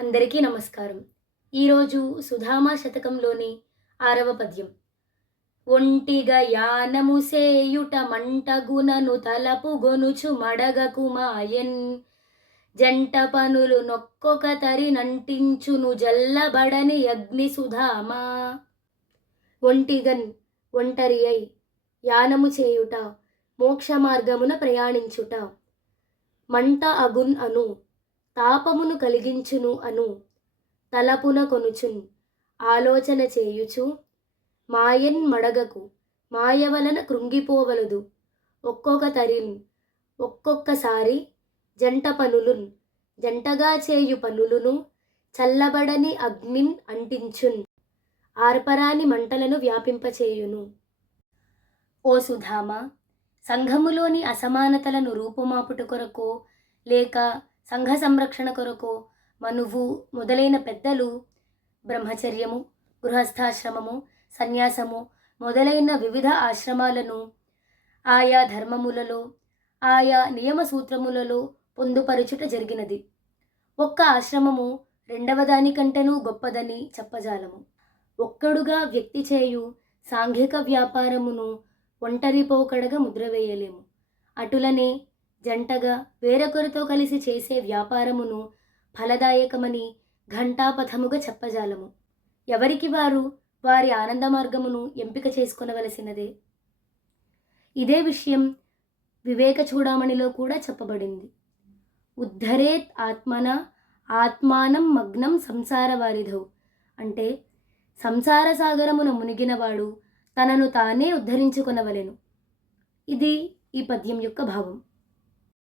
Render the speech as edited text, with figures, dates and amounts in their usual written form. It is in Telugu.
అందరికీ నమస్కారం. ఈరోజు సుధామా శతకంలోని 6వ పద్యం. ఒంటిగ యానము సేయుట మంటగునను తలపుగొనుచు మడగకు మాయెన్ జంట పనులు నొక్కొక తరినంటించును జల్లబడని అగ్ని సుధామా. ఒంటిగన్ ఒంటరి అయి యానము చేయుట మోక్ష మార్గమున ప్రయాణించుట. మంట అగున్ అను తాపమును కలిగించును అను తలపున కొనుచున్ ఆలోచన చేయుచు మాయన్ మడగకు మాయ వలన కృంగిపోవలదు ఒక్కొక్క తరిన్ ఒక్కొక్కసారి జంట పనులున్ జంటగా చేయు పనులును చల్లబడని అగ్నిన్ అంటించున్ ఆర్పరాని మంటలను వ్యాపింపచేయును. ఓ సుధామ, సంఘములోని అసమానతలను రూపుమాపుట కొరకో లేక సంఘ సంరక్షణ కొరకో మనువు మొదలైన పెద్దలు బ్రహ్మచర్యము, గృహస్థాశ్రమము, సన్యాసము మొదలైన వివిధ ఆశ్రమాలను ఆయా ధర్మములలో ఆయా నియమ సూత్రములలో పొందుపరచుట జరిగినది. ఒక్క ఆశ్రమము రెండవ దానికంటేనూ గొప్పదని చెప్పజాలము. ఒక్కడుగా వ్యక్తి చేయు సాంఘిక వ్యాపారమును ఒంటరి పోకడగా ముద్రవేయలేము. అటులనే జంటగా వేరొకరితో కలిసి చేసే వ్యాపారమును ఫలదాయకమని ఘంటాపథముగా చెప్పజాలము. ఎవరికి వారు వారి ఆనంద మార్గమును ఎంపిక చేసుకొనవలసినదే. ఇదే విషయం వివేక చూడామణిలో కూడా చెప్పబడింది. ఉద్ధరేత్ ఆత్మన ఆత్మానం మగ్నం సంసార వారిధౌ అంటే సంసార సాగరమున మునిగినవాడు తనను తానే ఉద్ధరించుకొనవలెను. ఇది ఈ పద్యం యొక్క భావం.